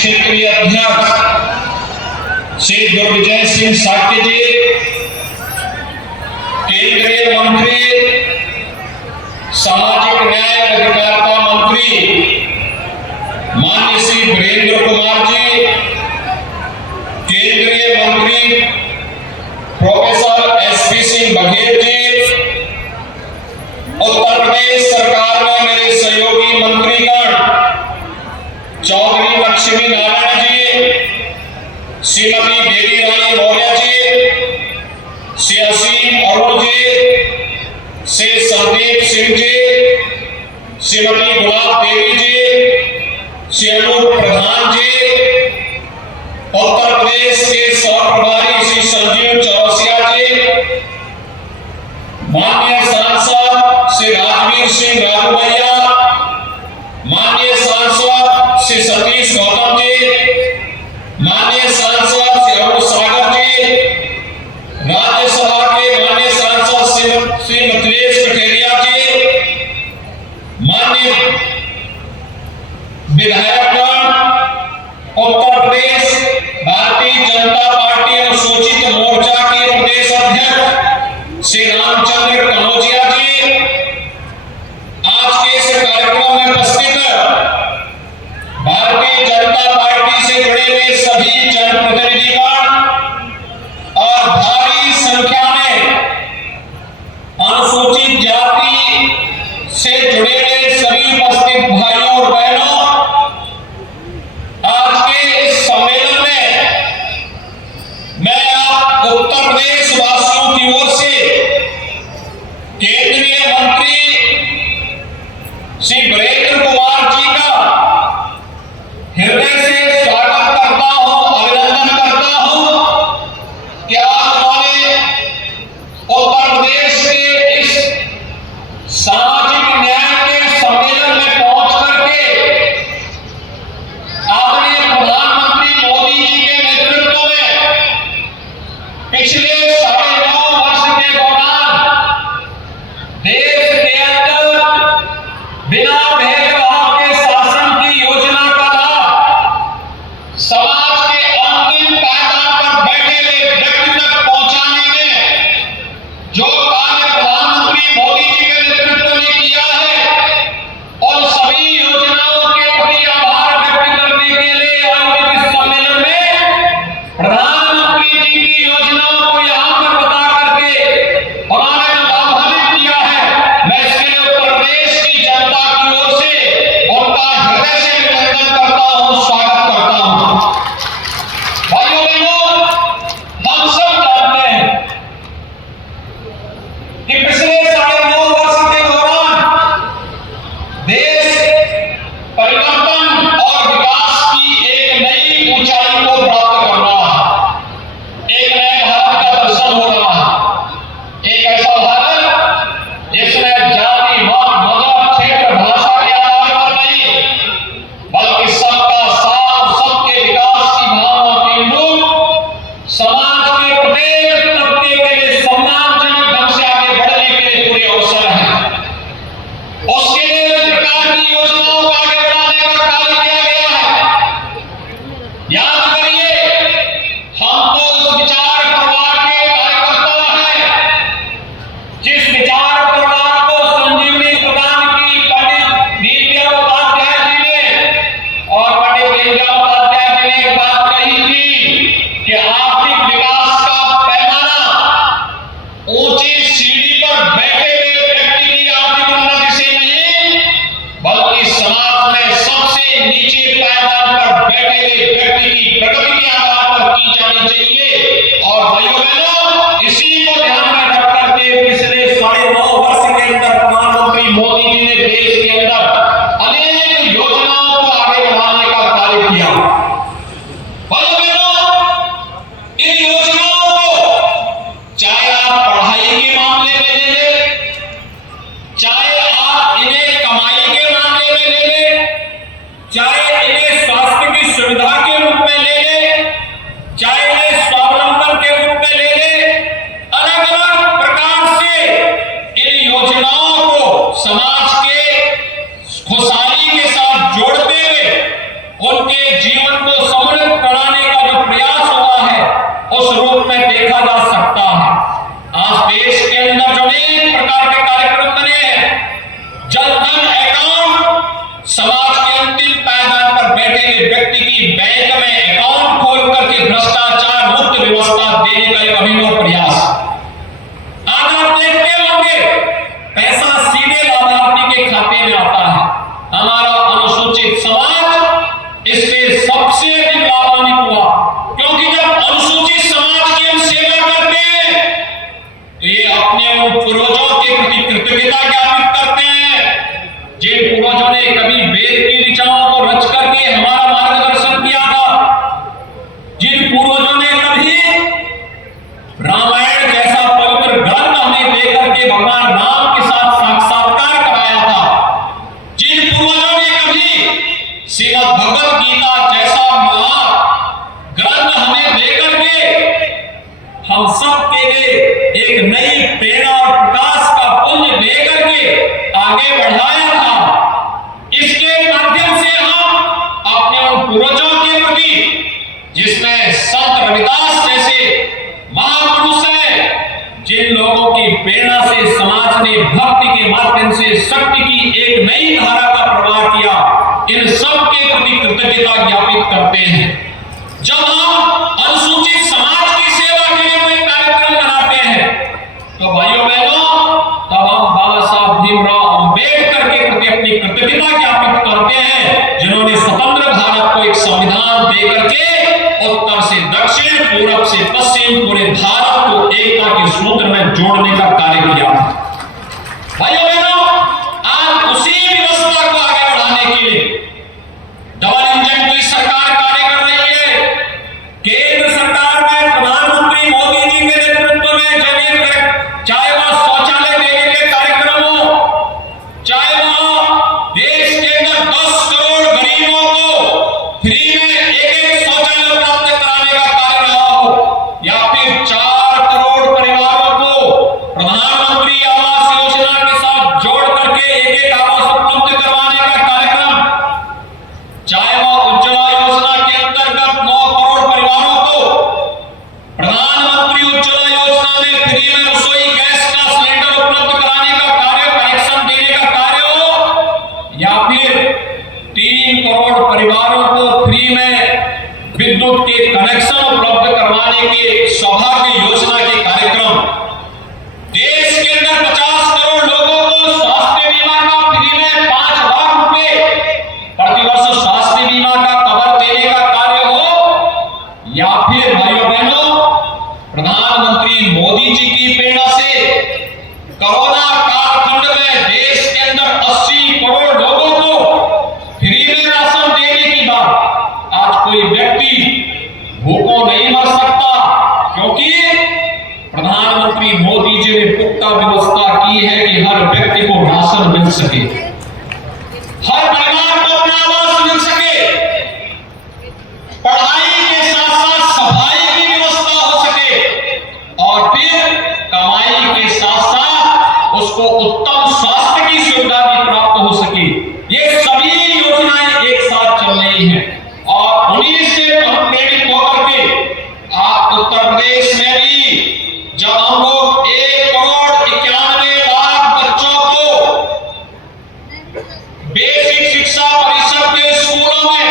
क्षेत्रीय अध्यक्ष श्री दुर्विजय सिंह साक्य जी, केंद्रीय मंत्री सामाजिक न्याय अधिकारिता मंत्री माननीय श्री वीरेंद्र कुमार जी, केंद्रीय मंत्री प्रोफेसर एसपी सिंह बघेल जी, उत्तर प्रदेश सरकार में मेरे सहयोगी मंत्रीगण चौधरी लक्ष्मी नारायण जी, श्रीमती देवी रानी मौर्य जी, श्री असीम अरुण जी, श्री संदीप सिंह जी, श्रीमती गुलाब देवी जी, श्री अनूप प्रधान जी, उत्तर प्रदेश के सहप्रभारी श्री संजीव चौरसिया जी, माननीय सांसद श्री राजवीर सिंह राजू भैया, माननीय सांसद श्री सतीश गौतम जी, माननीय सांसद श्री अरुण सागर जी, राज्यसभा के माननीय सांसद श्री मिथिलेश कटेरिया जी, माननीय विधायकगण, उत्तर प्रदेश भारतीय जनता पार्टी अनुसूचित मोर्चा के प्रदेश अध्यक्ष श्री रामचंद्र कनौजिया जी, आज के इस कार्यक्रम में उपस्थित भारतीय जनता पार्टी से जुड़े हुए सभी जनप्रतिनिधिगण और भारी संख्या में अनुसूचित जाति से जुड़े हुए सभी उपस्थित भाइयों और बहनों, आज के इस सम्मेलन में मैं आप उत्तर प्रदेश वासियों की ओर से केंद्रीय मंत्री श्री वीरेंद्र कुमार जी का हृदय से स्वागत करता हूं, अभिनंदन करता हूं कि आज उन्होंने उत्तर प्रदेश के इस सामाजिक न्याय के सम्मेलन में पहुंच करके आदरणीय प्रधानमंत्री मोदी जी के नेतृत्व में पिछले 9.5 वर्ष के दौरान देश के अंदर बिना भेदभाव के शासन की योजना का लाभ समाज के अंतिम पायदान पर बैठे हुए व्यक्ति तक पहुंचाने में जो कार्य प्रधानमंत्री मोदी जी के नेतृत्व में किया है, और सभी योजनाओं के प्रति आभार व्यक्त करने के लिए आयोजित इस सम्मेलन में प्रधानमंत्री जी की योजनाओं को यहाँ पर बता करके उन्होंने लाभान्वित किया है। मैं इसके लिए उत्तर प्रदेश की जनता की ओर से उनका हृदय से अभिनंदन करता हूँ, स्वागत करता हूँ। भाइयों बहनों, हम सब जानते हैं कि पिछले 9.5 वर्ष के दौरान देश परिवर्तन और विकास की एक नई ऊंचाई को प्राप्त कर रहा है। एक नए भारत का दर्शन हो रहा है। एक ऐसा भारत जिसमें जाति, मत, मजहब, क्षेत्र, भाषा के आधार पर नहीं, बल्कि सबका साथ, सबके विकास की भावना के अनुरूप समाज के प्रत्येक तबके के लिए सम्मानजनक ढंग से आगे बढ़ने के लिए पूरे अवसर हैं। उसके लिए इस प्रकार की योजनाओं को आगे बढ़ाने का कार्य किया गया है। याद करिए, हम तो उस विचार परिवार के कार्यकर्ता हैं जिस विचार परिवार को संजीवनी प्रदान की पंडित दीनदयाल उपाध्याय जी ने, और पंडित दीनदयाल उपाध्याय जी ने एक बात कही थी कि आर्थिक विकास का पैमाना ऊंची सीढ़ी पर बैठे हुए व्यक्ति की आर्थिक उन्नति से नहीं, बल्कि समाज में सबसे नीचे पायदान पर बैठे हुए व्यक्ति की प्रगति के आधार पर की जानी चाहिए। और भाइयों बहनों, इसी को ध्यान में रख करके पिछले 9.5 वर्ष के अंदर प्रधानमंत्री मोदी जी ने देश के अंदर अनेक योजनाओं को आगे बढ़ाने का कार्य किया। भाइयों बहनों, इन योजनाओं को चाहे आप पढ़ाई के मामले में ले ले, चाहे आप इन्हें कमाई के मामले में ले ले, चाहे इन्हें स्वास्थ्य की सुविधा के रूप में ले ले, चाहे इन्हें स्वावलंबन के रूप में ले ले, अलग अलग प्रकार से इन योजनाओं को समाज के खुशहाली के साथ जोड़ते हुए उनके जीवन को लाभान्वित हुआ, क्योंकि जब अनुसूचित समाज की हम सेवा करते हैं तो ये अपने पूर्वजों के प्रति कृतज्ञता ज्ञापित करते हैं, जिन पूर्वजों ने कभी वेद की ऋचाओं को रच करके हमारा मार्गदर्शन किया था, जिन पूर्वजों ने कभी रामायण जैसा पवित्र ग्रंथ हमें देकर के भगवान राम के साथ साक्षात्कार कराया था, जिन पूर्वजों ने कभी श्रीमद् भगवत गीता जैसा महान ग्रंथ हमें देकर के हम सब के लिए एक नई प्रेरणा और प्रकाश का पुंज देकर के आगे बढ़ाया था। इसके माध्यम से हम अपने उन पूर्वजों के प्रति, जिसमें संत रविदास जैसे महापुरुष हैं, जिन लोगों की प्रेरणा से समाज ने भक्ति के माध्यम से शक्ति की एक नई धारा का प्रवाह किया, इन सब के प्रति कृतज्ञता ज्ञापित करते हैं। जब हम अनुसूचित समाज की सेवा के लिए कोई कार्यक्रम बनाते हैं तो भाइयों बहनों, तब हम बाबा साहब भीमराव अंबेडकर के प्रति अपनी कृतज्ञता ज्ञापित करते हैं, जिन्होंने स्वतंत्र भारत को एक संविधान देकर के उत्तर से दक्षिण, पूरब से पश्चिम पूरे भारत को एकता के सूत्र में जोड़ने का कार्य किया। भाइयों बहनों, आज उसी व्यवस्था को आगे बढ़ाने के लिए डबल इंजन की सरकार कार्य कर रही है। केंद्र सरकार में प्रधानमंत्री मोदी जी के नेतृत्व में चाहे वह शौचालय देने के कार्यक्रम हो, चाहे वह देश के अंदर 10 करोड़ गरीबों को फ्री में एक शौचालय प्राप्त कराने का कार्य रहा हो, या फिर 4 करोड़ परिवारों को प्रधानमंत्री आवास योजना के साथ जोड़ करके एक आवास उपलब्ध करवाने का कार्यक्रम, चाहे वह उज्ज्वला योजना के अंतर्गत 9 करोड़ परिवारों को प्रधानमंत्री उज्ज्वला योजना में फ्री में रसोई गैस का सिलेंडर उपलब्ध कराने का कार्य, कनेक्शन देने का कार्य हो, या फिर 3 करोड़ परिवारों को फ्री में विद्युत के कनेक्शन उपलब्ध करवाने के सौभाग्य योजना के कार्यक्रम, देश के अंदर 50 करोड़ लोगों को स्वास्थ्य बीमा का फ्री में 5 लाख रुपए प्रतिवर्ष स्वास्थ्य बीमा का कवर देने का कार्य हो, या फिर भाइयों बहनों, प्रधानमंत्री मोदी जी की प्रेरणा से कोरोना कालखंड में देश के अंदर 80 करोड़ लोगों को फ्री में राशन देने की बात, आज कोई व्यक्ति भूखों नहीं मर सकता, क्योंकि प्रधानमंत्री मोदी जी ने पुख्ता व्यवस्था की है कि हर व्यक्ति को राशन मिल सके, हर परिवार को अपना आवास मिल सके, पढ़ाई के साथ साथ सफाई की व्यवस्था हो सके, और फिर कमाई के साथ साथ उसको उत्तम स्वास्थ्य की सुविधा भी प्राप्त हो सके। ये सभी योजनाएं एक साथ चल रही हैं, और उन्हीं से अनुप्रेरित होकर के आप उत्तर प्रदेश में भी जब हम लोग 1 करोड़ 91 लाख बच्चों को बेसिक शिक्षा परिषद के स्कूलों में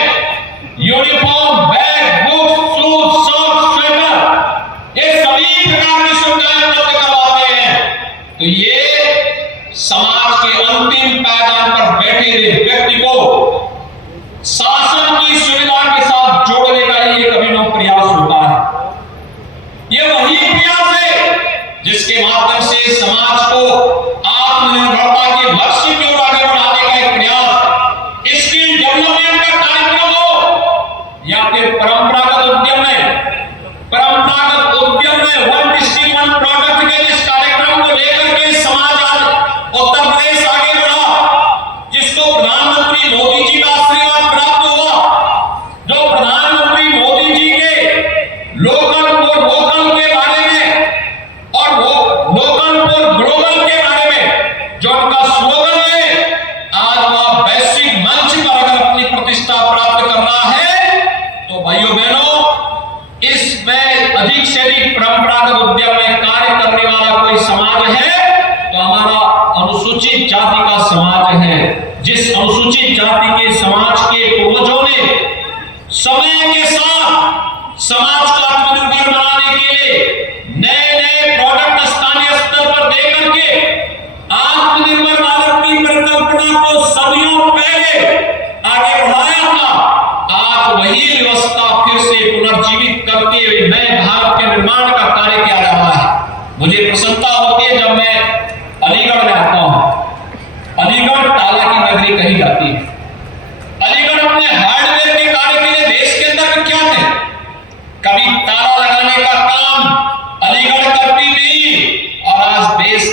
uniform, bag, book, shoes, socks, sweater, ये सभी प्रकार की सुविधाएं उपलब्ध करवाते हैं, तो ये समाज के अंतिम पायदान पर बैठे हुए व्यक्ति को शासन की सुविधा के साथ जोड़ने का ही एक अभिनव प्रयास होता है। ये वही प्रयास है जिसके माध्यम से समाज को आत्मनिर्भरता के लक्ष्य की ओर आगे बढ़ाने का एक प्रयास, स्किल डेवलपमेंट का कार्यक्रम हो, या फिर परंपरागत उद्यम में 1 डिस्ट्रिक्ट 1 प्रोडक्ट के इस कार्यक्रम को लेकर के समाज आज उत्तर प्रदेश आगे बढ़ा, जिसको प्रधानमंत्री मोदी जी का आशीर्वाद प्राप्त हुआ, जो प्रधानमंत्री मोदी जी के लोकल फॉर वोकल के बारे में और लोकल फॉर ग्लोबल के बारे में जो उनका स्लोगन है, आज वह वैश्विक मंच पर अगर अपनी प्रतिष्ठा प्राप्त कर रहा है, तो भाइयों बहनों, इसमें अधिक से अधिक परंपरागत उद्यम में कार्य करने वाला कोई समाज है तो हमारा अनुसूचित जाति का समाज है। जिस अनुसूचित जाति के समाज के पूर्वजों ने समय के साथ समाज को आत्मनिर्भर बनाने के लिए नए प्रोडक्ट स्थानीय स्तर पर दे करके आत्मनिर्भर भारत की परिकल्पना को सदियों पहले आगे बढ़ाया था, आज वही व्यवस्था फिर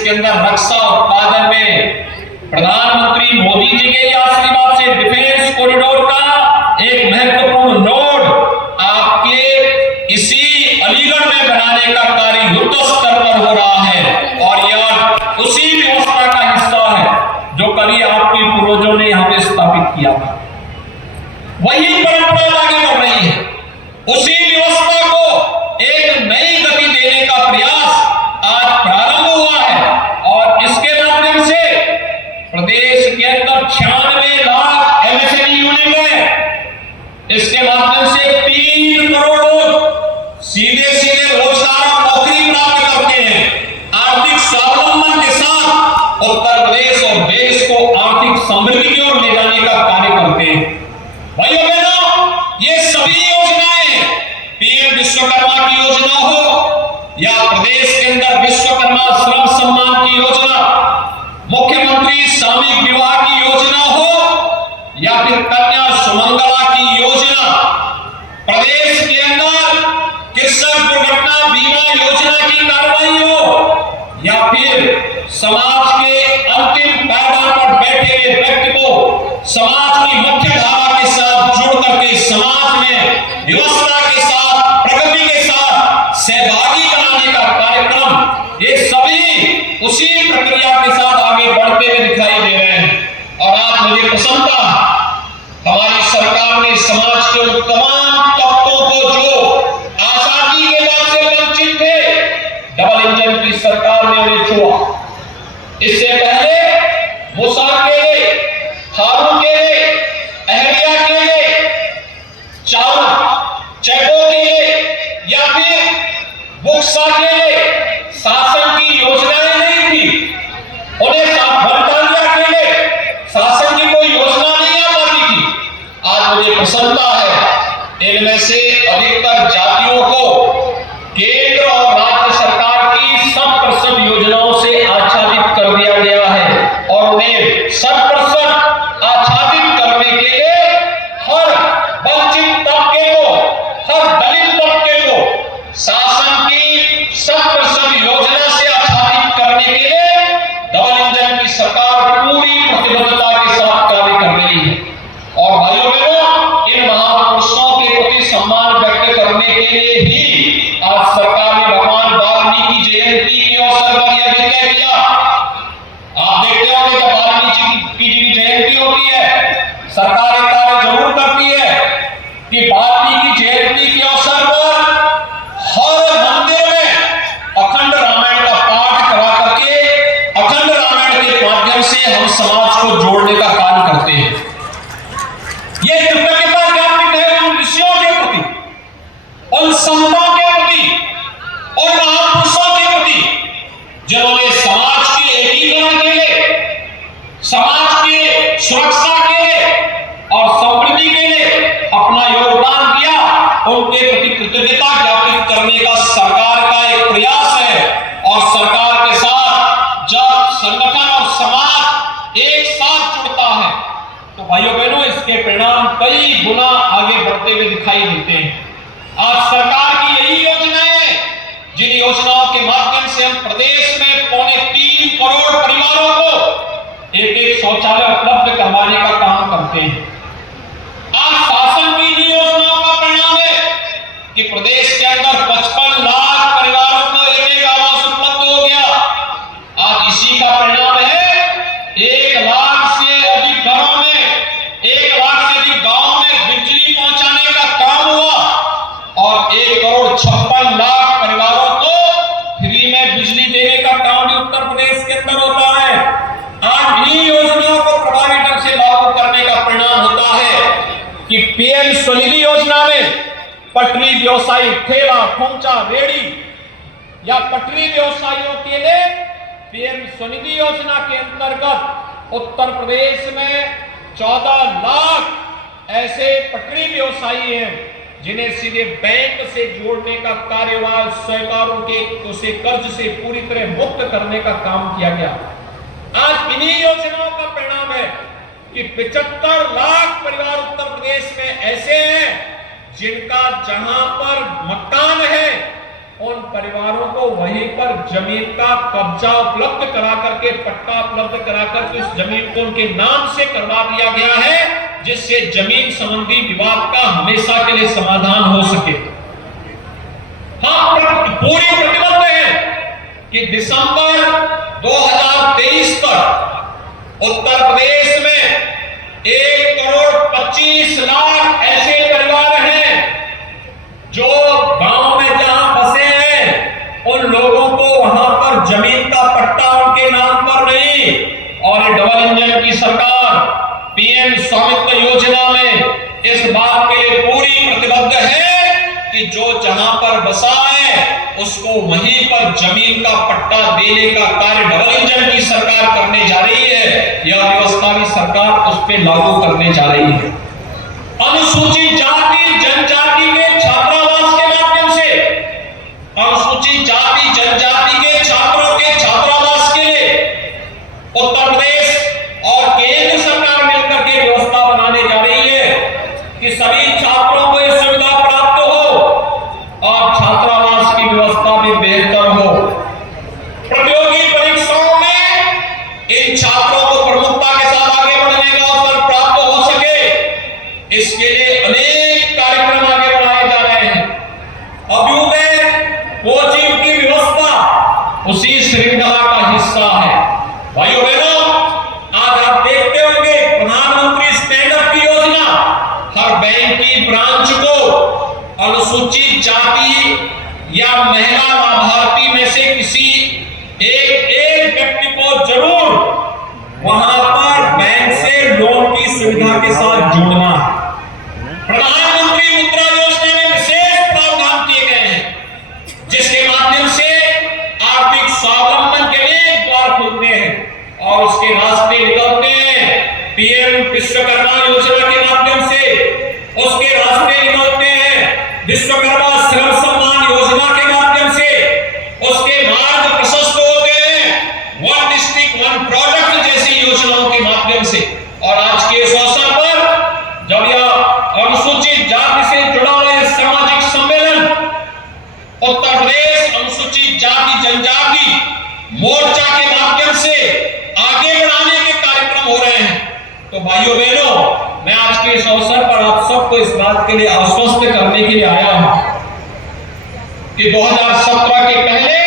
के अंदर रक्षा उत्पादन में प्रधानमंत्री मोदी जी के आशीर्वाद से डिफेंस कॉरिडोर का एक महत्वपूर्ण नोड आपके इसी अलीगढ़ में बनाने का कार्य युद्ध स्तर पर हो रहा है और यह उसी व्यवस्था का हिस्सा है जो कभी आपके पूर्वजों ने यहां पे स्थापित किया था। वही परंपरा आगे बढ़ रही है, उसी व्यवस्था को एक नई गति देने का प्रयास आज प्रारंभ हुआ है और इसके माध्यम से प्रदेश के अंदर 96 लाख एमएसएमई यूनिट है। इसके माध्यम से 3 करोड़ लोग सीधे सीधे रोजगार और नौकरी प्राप्त करते हैं। आर्थिक स्वावलंबन के साथ उत्तर प्रदेश और देश को आर्थिक समृद्धि की ओर ले जाने का कार्य करते हैं। भाइयों बहनों, ये सभी योजनाएं पीएम विश्वकर्मा की योजना हो या प्रदेश के अंदर विश्वकर्मा श्रम सम्मान की योजना, मुख्यमंत्री सामूहिक विवाह की योजना हो या फिर कन्या सुमंगला की योजना, प्रदेश के अंदर कृषक दुर्घटना बीमा योजना की कार्रवाई हो या फिर समाज के अंतिम पायदान पर बैठे हुए व्यक्ति को समाज की मुख्य धारा के साथ जुड़ करके समाज में व्यवस्था के साथ प्रगति के साथ सहभागी बनाने का कार्यक्रम, ये सभी उसी प्रक्रिया के साथ आगे बढ़ते हुए दिखाई दे रहे हैं। और आज मुझे प्रसन्नता, हमारी सरकार ने समाज के उन तमाम तबकों को जो आजादी के बाद से वंचित थे, डबल इंजन की सरकार ने उन्हें छुआ। इससे पहले मुसार के लिए, हारू के लिए, अहलिया के लिए, चैको के लिए या फिर बुक्सा के लिए शासन की योजनाएं नहीं थी। उन्हें भंडारिया के लिए शासन की कोई योजना नहीं आ पाती थी। आज मुझे प्रसन्नता है, इनमें से अधिकतर जातियों को केंद्र और राज्य सरकार की 100% योजनाओं से आच्छादित कर दिया गया है और उन्हें 100% आच्छादित करने के लिए हर वंचित तबके को, हर दलित तबके को शासन की 100% योजना से आच्छादित करने के लिए डबल इंजन की सरकार पूरी प्रतिबद्धता के साथ कार्य कर रही है। और भाइयों बहनों, इन महापुरुषों के प्रति सम्मान व्यक्त करने के लिए ही आज सरकार ने भगवान वाल्मीकि जयंती के अवसर पर यह भी तय किया। आप देखते होंगे जब वाल्मीकि जी की जयंती होती है, सरकार एक कार्य जरूर करती है कि वाल्मीकि जयंती के अवसर पर हर मंदिर में अखंड रामायण का पाठ करा करके अखंड रामायण के माध्यम से हम समाज को जोड़ने का काम करते हैं। ये कृतज्ञता ज्ञापित है उन ऋषियों के प्रति, उन संतों के प्रति, उन महापुरुषों के प्रति जिन्होंने समाज के एकीकरण के लिए, समाज की सुरक्षा के लिए और समृद्धि के लिए अपना योगदान दिया। उनके प्रति कृतज्ञता ज्ञापित करने का सरकार का एक प्रयास है और सरकार के साथ जब संगठन और समाज एक साथ जुड़ता है तो भाइयों बहनों, इसके परिणाम कई गुना आगे बढ़ते हुए दिखाई देते हैं। आज सरकार की यही योजनाएं हैं जिन योजनाओं के माध्यम से हम प्रदेश में 3.25 करोड़ परिवारों को एक शौचालय उपलब्ध करवाने का काम करते हैं। आज शासन की इन योजनाओं का परिणाम है कि प्रदेश के अंदर 55 लाख परिवारों को एक आवास उपलब्ध हो गया। आज इसी का परिणाम है 1 लाख से अधिक घरों में, 1 लाख से अधिक गांवों में बिजली पहुंचाने का काम हुआ और 1 करोड़ 56 लाख परिवारों को फ्री में बिजली देने का काम भी उत्तर प्रदेश के अंदर होता है। आज इन योजनाओं को प्रभावी ढंग से लागू करने का परिणाम होता है कि पीएम स्वनिधि योजना में पटरी व्यवसायी, ठेला, खोमचा, रेडी या पटरी व्यवसायियों के लिए पीएम स्वनिधि योजना के अंतर्गत उत्तर प्रदेश में 14 लाख ऐसे पटरी व्यवसायी हैं जिन्हें सीधे बैंक से जोड़ने का कार्यभार सरकारों के उसे कर्ज से पूरी तरह मुक्त करने का काम किया गया। आज इन्हीं योजनाओं का परिणाम है कि 75 लाख परिवार उत्तर प्रदेश में ऐसे हैं जिनका जहां पर मकान है उन परिवारों को वहीं पर जमीन का कब्जा उपलब्ध करा करके, पट्टा उपलब्ध करा करके उस जमीन को उनके नाम से करवा दिया गया है, जिससे जमीन संबंधी विवाद का हमेशा के लिए समाधान हो सके। हाँ, पूरी प्रतिबद्ध है कि दिसंबर 2023 तक उत्तर प्रदेश में 1,25,00,000 ऐसे परिवार हैं जो गांव में जहां बसे हैं, उन लोगों को वहां पर जमीन का पट्टा उनके नाम पर नहीं। और ये डबल इंजन की सरकार पीएम स्वामित्व योजना में इस बात के लिए पूरी प्रतिबद्ध है कि जो जहां पर बसा है उसको वहीं पर जमीन का पट्टा देने का कार्य डबल इंजन की सरकार करने जा रही है। यह व्यवस्था भी सरकार उस पर लागू करने जा रही है। अनुसूचित जाति जनजाति के छात्रावास के माध्यम से, अनुसूचित जाति जनजाति के छात्रों के छात्रावास के लिए उत्तर प्रदेश और केंद्र सरकार मिलकर के व्यवस्था बनाने जा रही है कि सभी छात्रों को यह सुविधा प्राप्त हो और छात्रावास की व्यवस्था भी बेहतर हो। प्रतियोगी परीक्षाओं में इन छात्रों को प्रमुखता के साथ आगे बढ़ने का अवसर प्राप्त हो सके, इसके लिए अनेक कार्यक्रम आगे बढ़ाए जा रहे हैं। अभ्युदय कोचिंग की व्यवस्था उसी श्रृंखला का हिस्सा है। भाइयों बहनों, आज आप देखते होंगे प्रधानमंत्री स्टैंड अप की योजना हर बैंक की ब्रांच को अनुसूचित जाति या महिला लाभार्थी में से किसी एक व्यक्ति को जरूर वहां पर बैंक से लोन की सुविधा के साथ जोड़ना है। प्रधानमंत्री मुद्रा योजना में विशेष प्रावधान किए गए हैं जिसके माध्यम से आर्थिक स्वावलंबन के लिए द्वार खुलते हैं और उसके रास्ते निकलते हैं। पीएम विश्वकर्मा योजना के माध्यम से उसके रास्ते निकलते हैं। विश्वकर्मा श्रम सम्मान योजना के माध्यम से उसके मार्ग प्रशस्त होते हैं। वन डिस्ट्रिक्ट वन प्रोडक्ट जैसी योजनाओं के माध्यम से। और आज के इस अवसर पर जब यह अनुसूचित जाति से जुड़ा हुआ सामाजिक सम्मेलन उत्तर प्रदेश अनुसूचित जाति जनजाति मोर्चा के माध्यम से आगे बढ़ाने के कार्यक्रम हो रहे हैं, तो भाइयों बहनों, मैं आज के इस अवसर पर आप सबको इस बात के लिए आश्वस्त करने के लिए आया हूं कि 2017 के पहले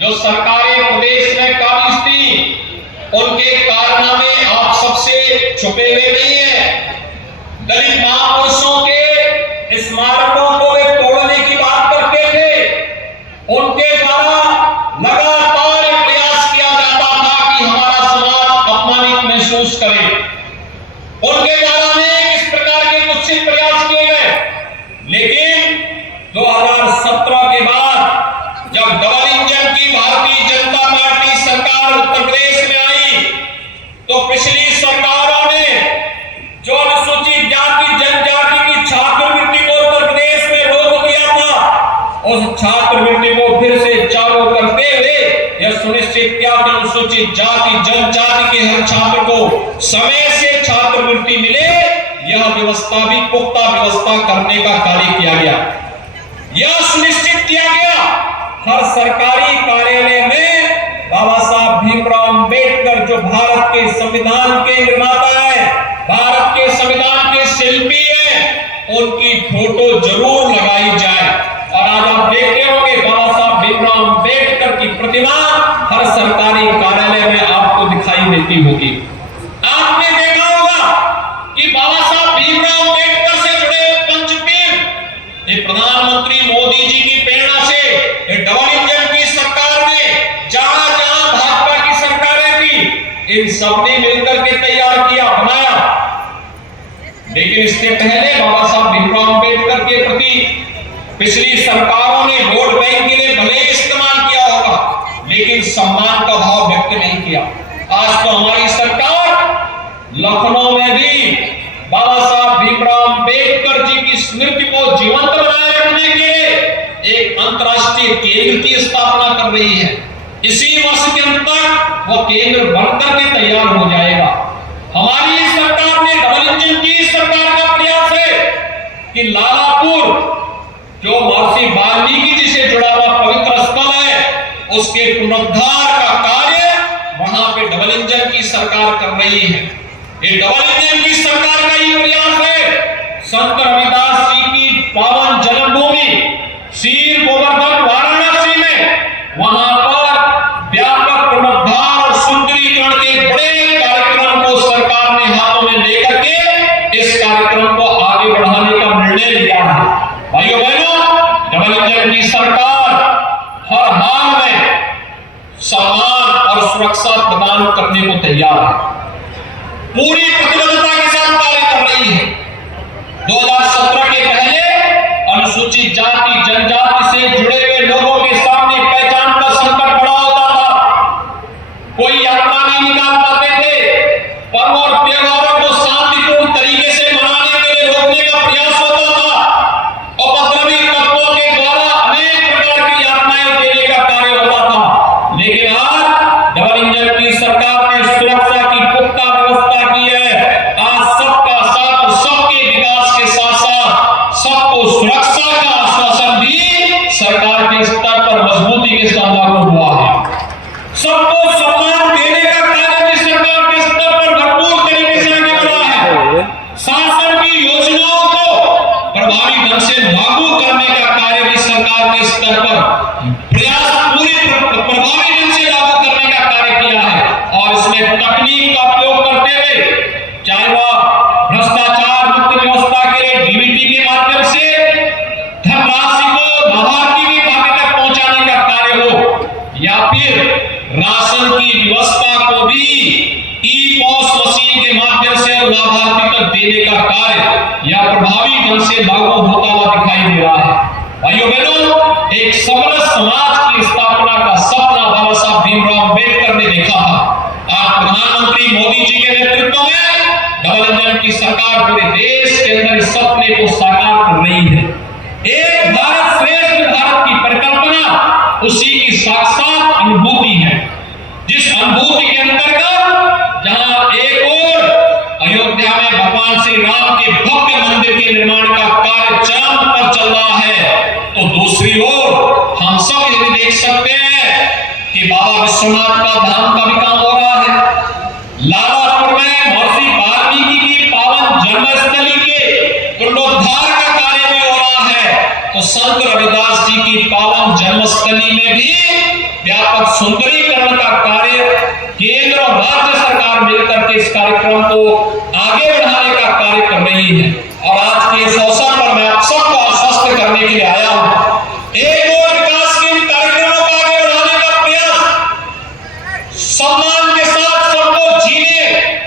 जो सरकारें प्रदेश में काबिज थी, उनके कारनामे आप सबसे छुपे हुए नहीं है। दलित महापुरुषों के स्मारकों को वे तोड़ने की बात करते थे। उनके द्वारा लगातार प्रयास किया जाता था कि हमारा समाज अपमानित महसूस करे। उनके द्वारा अनेक इस प्रकार के कुत्सित प्रयास किए गए, लेकिन 2017 के बाद जब डबल इंजन की भारतीय जनता पार्टी सरकार उत्तर प्रदेश में आई, तो पिछली सरकारों ने जो अनुसूचित जाति जनजाति की छात्रवृत्ति को उत्तर प्रदेश में रोक दिया था, उस छात्रवृत्ति को फिर से चालू करते हुए यह सुनिश्चित किया कि अनुसूचित जाति जनजाति के हर छात्र को समय से छात्रवृत्ति मिले। यह व्यवस्था भी पुख्ता व्यवस्था करने का कार्य किया गया। यह सुनिश्चित किया गया हर सरकारी कार्यालय में बाबा साहब भीमराव अंबेडकर जो भारत के संविधान के निर्माता है, भारत के संविधान के शिल्पी है, उनकी फोटो जरूर लगाई जाए। और आज आप देखते होंगे बाबा साहब भीमराव अंबेडकर की प्रतिमा हर सरकारी कार्यालय में आपको दिखाई देती होगी। आपने देखा होगा कि बाबा साहब भीमराव अंबेडकर से जुड़े पंचतीर्थ ये प्रधानमंत्री मोदी जी की प्रेरणा से ये डबल इंजन की सरकार ने जहां जहां भाजपा की सरकारें थी, इन सबने मिलकर के तैयार किया, बनाया। लेकिन इससे पहले बाबा साहब भीमराव अंबेडकर के प्रति पिछली सरकारों ने वोट बैंक के लिए भले इस्तेमाल किया होगा, लेकिन सम्मान का भाव व्यक्त नहीं किया। आज तो हमारी सरकार लखनऊ में भी बाबा साहब भीमराव अंबेडकर जी की स्मृति को जीवंत बनाए रखने के लिए एक अंतर्राष्ट्रीय केंद्र की स्थापना कर रही है। इसी वर्ष के अंत तक वो केंद्र बनकर के तैयार हो जाएगा। हमारी सरकार ने डबल इंजन की सरकार का प्रयास है कि लालापुर जो महर्षि वाल्मीकि जी से जुड़ा हुआ पवित्र स्थल है, उसके पुनरुद्धार का कार्य वहां पे डबल इंजन की सरकार कर रही है। ये डबल इंजन की सरकार का ही प्रयास है। संत रविदास जी की पावन जन्मभूमि शीर गोवर्धन वाराणसी में, वहां पर व्यापक पुनरुद्धार और सुंदरीकरण के बड़े कार्यक्रम को सरकार ने हाथों में लेकर के इस कार्यक्रम को आगे बढ़ाने का निर्णय लिया है। भाइयों बहनों, डबल इंजन की सरकार हर हाल में सम्मान और सुरक्षा प्रदान करने को तैयार है, पूरी प्रतिबद्धता के साथ कार्य कर रही है। 2017 के पहले अनुसूचित जाति जनजाति से जुड़े हुए लोगों के सामने पहचान का संकट बड़ा होता था। कोई यात्रा नहीं निकाल पाते थे। पर्व और त्योहारों को शांतिपूर्ण तरीके से मनाने के लिए रोकने का प्रयास होता था। उपद्रवी तत्वों के द्वारा अनेक प्रकार की यातनाएं देने का कार्य होता था। लेकिन आज डबल इंजन की सरकार ने सुरक्षा की पुख्ता व्यवस्था की है। आज सबका साथ और सबके विकास के साथ साथ सबको सुरक्षा का आश्वासन भी सरकार के स्तर पर मजबूती के साथ लागू हुआ है। सबको सम्मान देने का कार्य भी सरकार के स्तर पर भरपूर तरीके से आगे बढ़ा है। शासन की योजनाओं को प्रभावी ढंग से लागू करने का कार्य भी सरकार के स्तर पर प्रयास पूरी प्रभावी ढंग से लागू करने का कार्य किया है। और इसमें तकनीक का उपयोग करते हुए, चाहे वह भ्रष्टाचार मुक्त व्यवस्था के लिए डीबीटी के माध्यम से धनराशि को लाभार्थी के खाते तक पहुंचाने का कार्य हो, या फिर राशन की व्यवस्था को भी ई-पॉस मशीन के माध्यम से लाभार्थी तक देने का कार्य या प्रभावी ढंग से लागू होता हुआ दिखाई दे रहा है। भाइयों बहनों, एक समरस समाज की स्थापना का सपना बाबा साहब भीमराव अम्बेडकर ने देखा था। आज प्रधानमंत्री मोदी जी के नेतृत्व में डबल इंजन की सरकार पूरे देश के अंदर इस सपने को साकार कर रही है। एक भारत श्रेष्ठ भारत की परिकल्पना उसी की साक्षात अनुभूति है, जिस अनुभूति के अंतर्गत जहां एक ओर अयोध्या में भगवान श्री राम के भव्य मंदिर के निर्माण का कार्य चरम पर चल रहा है, तो दूसरी ओर हम सब ये भी देख सकते हैं कि बाबा विश्वनाथ का धाम का भी काम हो रहा है। लालापुर में महर्षि वाल्मीकि की पावन जन्मस्थली के पुनरुद्धार का कार्य भी हो रहा है, तो संत रविदास जी की पावन जन्मस्थली में भी व्यापक सुंदरीकरण का कार्य केंद्र और राज्य सरकार मिलकर के इस कार्यक्रम को आगे बढ़ाने का कार्य कर रही है। और आज के इस अवसर पर मैं आप सबको आश्वस्त करने के लिए आया हूं, एक और विकास के इन कार्यक्रमों को आगे बढ़ाने का प्रयास, सम्मान के साथ सबको जीने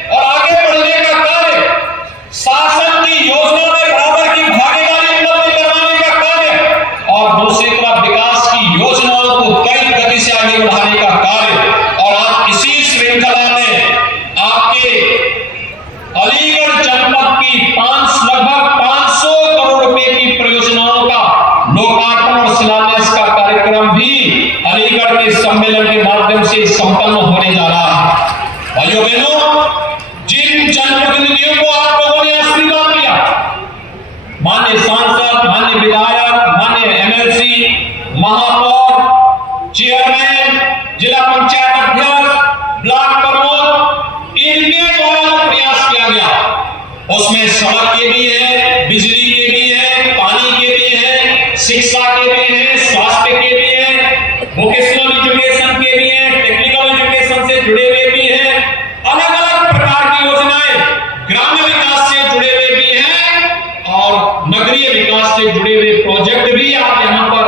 और आगे बढ़ने का कार्य, शासन की योजना में बराबर की भागीदारी उपलब्ध करवाने का कार्य, और दूसरी तरफ विकास की योजनाओं को त्वरित गति से आगे बढ़ाने का कार्य। और आज इसी श्रृंखला में आपके अलीगढ़ जनपद की लगभग 500 करोड़ रुपए की परियोजनाओं का लोकार्पण और शिलान्यास का कार्यक्रम भी अलीगढ़ के सम्मेलन के माध्यम से संपन्न होने जा रहा है। भाइयों बहनों, जिन जनप्रतिनिधियों को आप लोगों ने आशीर्वाद दिया, माननीय सांसद, माननीय विधायक, माननीय एमएलसी, महापौर, चेयरमैन, जिला पंचायत अध्यक्ष, ब्लॉक प्रमुख, इनके द्वारा जो प्रयास किया गया, उसमें सड़क के भी है, बिजली के भी है, पानी के भी है, शिक्षा के भी है, स्वास्थ्य के भी है, वोकेशनल एजुकेशन के भी है, टेक्निकल एजुकेशन से जुड़े हुए भी है, अलग अलग प्रकार की योजनाएं ग्राम्य विकास से जुड़े हुए भी हैं, और नगरीय विकास से जुड़े हुए प्रोजेक्ट भी आज यहाँ पर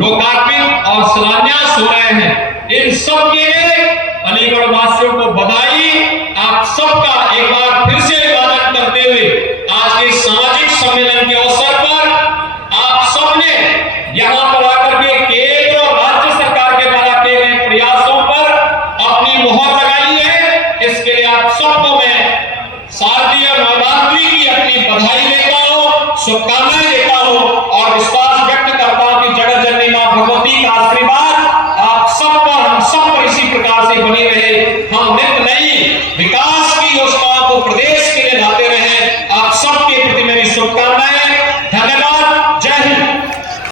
लोकार्पित और शिलान्यास हो रहे हैं। इन सब के लिए अलीगढ़ वासियों को बधाई। आप सबका एक बार फिर से अभिवादन करते हुए आज के सामाजिक सम्मेलन के अवसर पर आप सबने यहाँ पर आकर के केंद्र और राज्य सरकार के द्वारा किए गए प्रयासों पर अपनी मोहर लगाई है। इसके लिए आप सबको मैं शारदीय नवरात्रि की अपनी बधाई देता हूँ, शुभकामनाएं देता हूँ, और विश्वास